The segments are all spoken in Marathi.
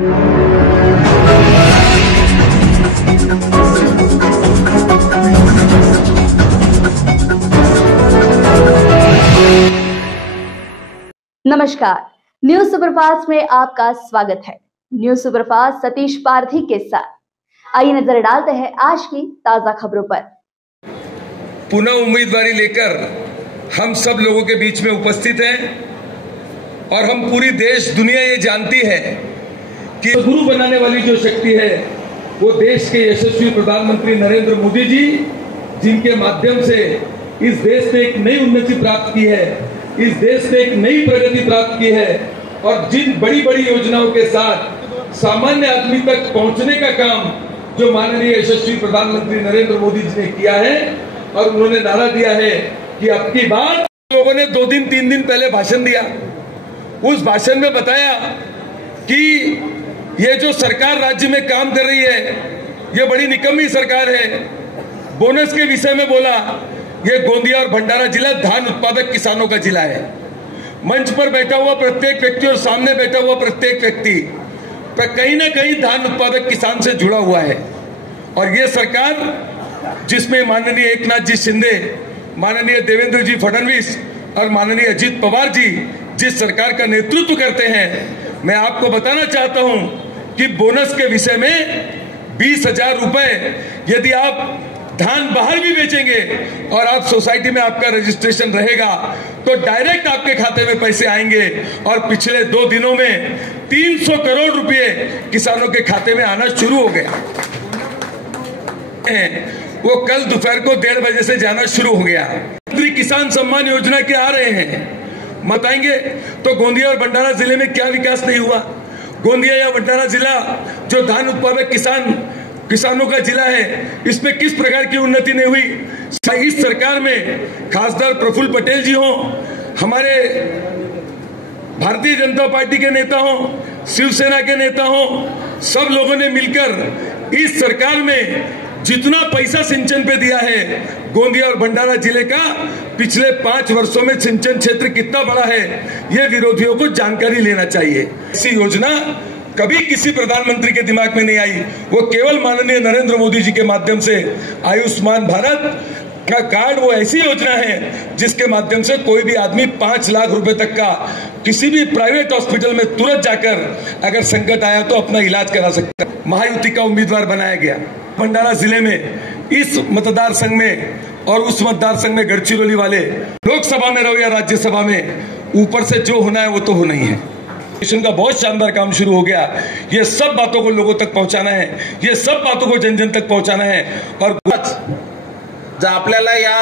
नमस्कार, न्यूज सुपरफास्ट में आपका स्वागत है। न्यूज सुपरफास्ट सतीश पारधी के साथ आइए नजर डालते हैं आज की ताजा खबरों पर। पुनः उम्मीदवारी लेकर हम सब लोगों के बीच में उपस्थित हैं और हम पूरी देश दुनिया ये जानती है कि गुरु बनाने वाली जो शक्ति है वो देश के यशस्वी प्रधानमंत्री नरेंद्र मोदी जी, जिनके माध्यम से इस देश ने एक नई उन्नति प्राप्त की है, इस देश ने एक नई प्रगति प्राप्त की है और जिन बड़ी बड़ी योजनाओं के साथ सामान्य आदमी तक पहुंचने का काम जो माननीय यशस्वी प्रधानमंत्री नरेंद्र मोदी जी ने किया है और उन्होंने नारा दिया है कि अब की बार लोगों ने 2 दिन 3 दिन पहले भाषण दिया। उस भाषण में बताया कि ये जो सरकार राज्य में काम कर रही है ये बड़ी निकम्मी सरकार है। बोनस के विषय में बोला, ये गोंदिया और भंडारा जिला धान उत्पादक किसानों का जिला है। मंच पर बैठा हुआ प्रत्येक व्यक्ति और सामने बैठा हुआ प्रत्येक व्यक्ति कहीं ना कहीं धान उत्पादक किसान से जुड़ा हुआ है और ये सरकार जिसमें माननीय एकनाथ जी शिंदे, माननीय देवेंद्र जी फडणवीस और माननीय अजित पवार जी जिस सरकार का नेतृत्व करते हैं, मैं आपको बताना चाहता हूं कि बोनस के विषय में 20,000 रुपए यदि आप धान बाहर भी बेचेंगे और आप सोसाइटी में आपका रजिस्ट्रेशन रहेगा तो डायरेक्ट आपके खाते में पैसे आएंगे और पिछले 2 दिनों में 300 करोड़ रुपए किसानों के खाते में आना शुरू हो गया। वो कल दोपहर को 1:30 बजे से जाना शुरू हो गया। किसान सम्मान योजना के आ रहे हैं, बताएंगे तो गोंदिया और भंडारा जिले में क्या विकास नहीं हुआ। गोंदिया या भंडारा जिला जो धान उत्पादक किसानों का जिला है, इसमें किस प्रकार की उन्नति नहीं हुई। इस सरकार में खासदार प्रफुल्ल पटेल जी हों, हमारे भारतीय जनता पार्टी के नेता हों, शिवसेना के नेता हों, सब लोगों ने मिलकर इस सरकार में जितना पैसा सिंचन पे दिया है, गोंदिया और भंडारा जिले का पिछले 5 वर्षों में सिंचन क्षेत्र कितना बड़ा है, ये विरोधियों को जानकारी लेना चाहिए। ऐसी योजना कभी किसी प्रधानमंत्री के दिमाग में नहीं आई। वो केवल माननीय नरेंद्र मोदी जी के माध्यम से आयुष्मान भारत का कार्ड, वो ऐसी योजना है जिसके माध्यम से कोई भी आदमी 5 लाख रुपए तक का किसी भी प्राइवेट हॉस्पिटल में तुरंत जाकर अगर संकट आया तो अपना इलाज करा सकता है। महायुति का उम्मीदवार बनाया गया। भंडारा जिले में इस मतदार संघ में और उस मतदार संघ में गढ़चिरौली वाले लोकसभा में रहो या राज्यसभा में, ऊपर से जो होना है वो तो होना ही है। मिशन का बहुत शानदार काम शुरू हो गया। ये सब बातों को लोगों तक पहुंचाना है, ये सब बातों को जन जन तक पहुंचाना है। और जर आपल्याला या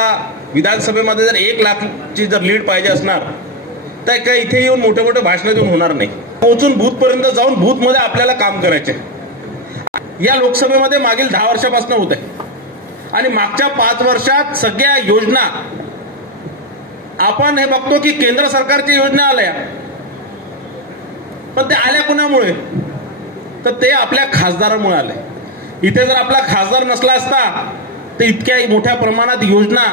विधानसभेमध्ये जर 1 लाखची जर लीड पाहिजे असणार तर काही इथे येऊन मोठे मोठे भाषण देऊन होणार नाही। पोहोचून बूथ पर्यंत जाऊन बूथ मध्ये आपल्याला काम करायचे। या लोकसभेमध्ये मागील 10 वर्षापासून होत आहे आणि मागच्या 5 वर्षात सगळ्या योजना आपण हे बघतो की केंद्र सरकारच्या योजना आल्या, पण ते आल्या कुणामुळे, तर ते आपल्या खासदारामुळे आले। इथे जर आपला खासदार नसला असता तर इतक्या मोठ्या प्रमाणात योजना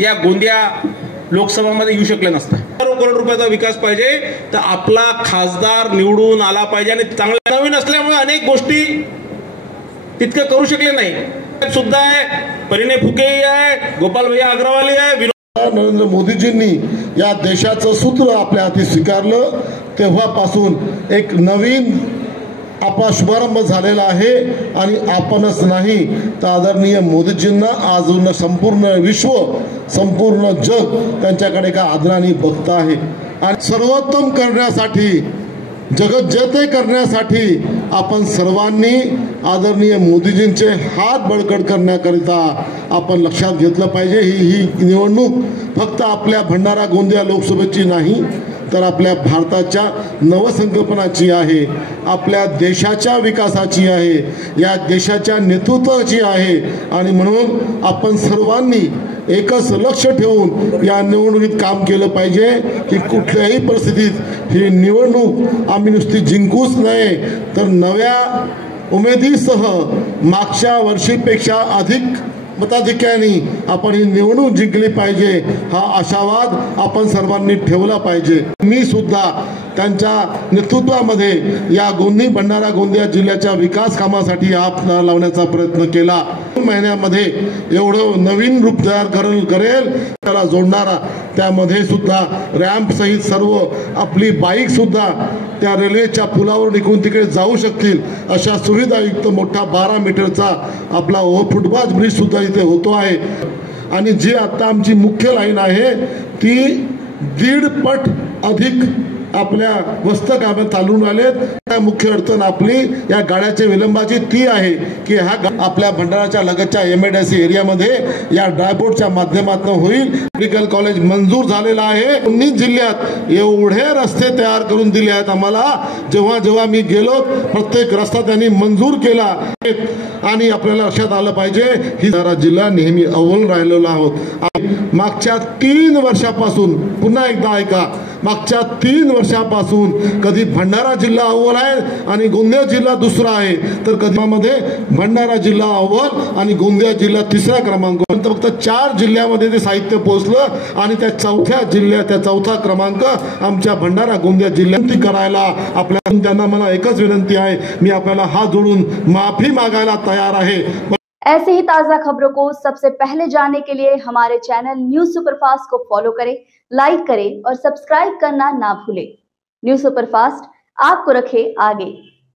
या गोंदिया लोकसभामध्ये येऊ शकल्या नसत्या। करोड रुपयाचा विकास पाहिजे तर आपला खासदार निवडून आला पाहिजे आणि चांगला नवीन असल्यामुळे अनेक गोष्टी तितकं करू शकले नाही। सुद्धा आहे, परिणय फुकेही आहे, गोपाल भैया अग्रवाल आहे। नरेंद्र मोदीजींनी या देशाचं सूत्र आपल्या हाती स्वीकारलं तेव्हापासून एक नवीन आपला शुभारंभ झालेला आहे आणि आपणच नाही तर आदरणीय मोदीजींना अजून संपूर्ण विश्व, संपूर्ण जग त्यांच्याकडे का आदराने बघत आहे आणि सर्वोत्तम करण्यासाठी, जगज्जेते करण्यासाठी आपण सर्वांनी आदरणीय मोदीजींचे हात बळकट करण्याकरिता आपण लक्षात घेतलं पाहिजे। ही निवडणूक फक्त आपल्या भंडारा गोंदिया लोकसभेची नाही तर आपल्या भारताच्या नवसंकल्पनाची आहे, आपल्या देशाच्या विकासाची आहे, या देशाच्या नेतृत्वाची आहे आणि म्हणून आपण सर्वांनी एकच लक्ष ठेवून या निवडणुकीत काम केलं पाहिजे की कुठल्याही परिस्थितीत ही निवडणूक आम्ही नुसती जिंकूच नये तर नव्या उमेदीसह मागच्या वर्षीपेक्षा अधिक मताधिक्याने आपण ही निवडणूक जिंकली पाहिजे हा आशावाद आपण सर्वांनी ठेवला पाहिजे. मी सुद्धा त्यांच्या नेतृत्वामध्ये या भंडारा गोंदिया जिल्ह्याच्या विकास कामासाठी हात लावण्याचा प्रयत्न केला. महिन्यामध्ये एवढं नवीन रूप तयार करेल त्याला जोडणारा, त्यामध्ये सुद्धा रॅम्प सहित सर्व आपली बाईक सुद्धा त्या रेल्वेच्या पुलावर निघून तिकडे जाऊ शकतील अशा सुविधायुक्त मोठा 12 मीटरचा आपला फुटपाथ ब्रिज सुद्धा इथे होतो आहे. आणि जी आता आमची मुख्य लाईन आहे ती 1.5 पट अधिक आपल्या वस्तकामे चालून आलेत. मुख्य अडचण आपली या गाड्याच्या विलंबाची ती आहे की हा आपल्या भंडाराच्या लगतच्या एमआयडीसी एरियामध्ये या ड्रायपोर्टच्या माध्यमातून होईल. मेडिकल कॉलेज मंजूर झालेला आहे. 19 जिल्ह्यात एवढे रस्ते तयार करून दिले आहेत आम्हाला. जेव्हा मी गेलो प्रत्येक रस्ता त्यांनी मंजूर केला. आणि आपल्याला लक्षात आलं पाहिजे ही जिल्हा नेहमी अव्वल राहिलेला आहोत. मागच्या 3 वर्षापासून, पुन्हा एकदा ऐका, मागच्या 3 वर्षापासून कधी भंडारा जिल्हा अव्वल आहे आणि गोंदिया जिल्हा दुसरा आहे, तर कधी मध्ये भंडारा जिल्हा अव्वल आणि गोंदिया जिल्हा 3रा क्रमांक. फक्त 4 जिल्ह्यामध्ये ते साहित्य पोहोचलं आणि त्या 4था क्रमांक आमच्या भंडारा गोंदिया जिल्ह्यात करायला आपल्या त्यांना मला एकच विनंती आहे, मी आपल्याला हात जोडून माफी मागायला तैयार आहे. ऐसे ही ताजा खबरों को सबसे पहले जानने के लिए हमारे चैनल न्यूज सुपरफास्ट को फॉलो करें, लाइक करें और सब्सक्राइब करना ना भूलें. न्यूज सुपरफास्ट आपको रखे आगे.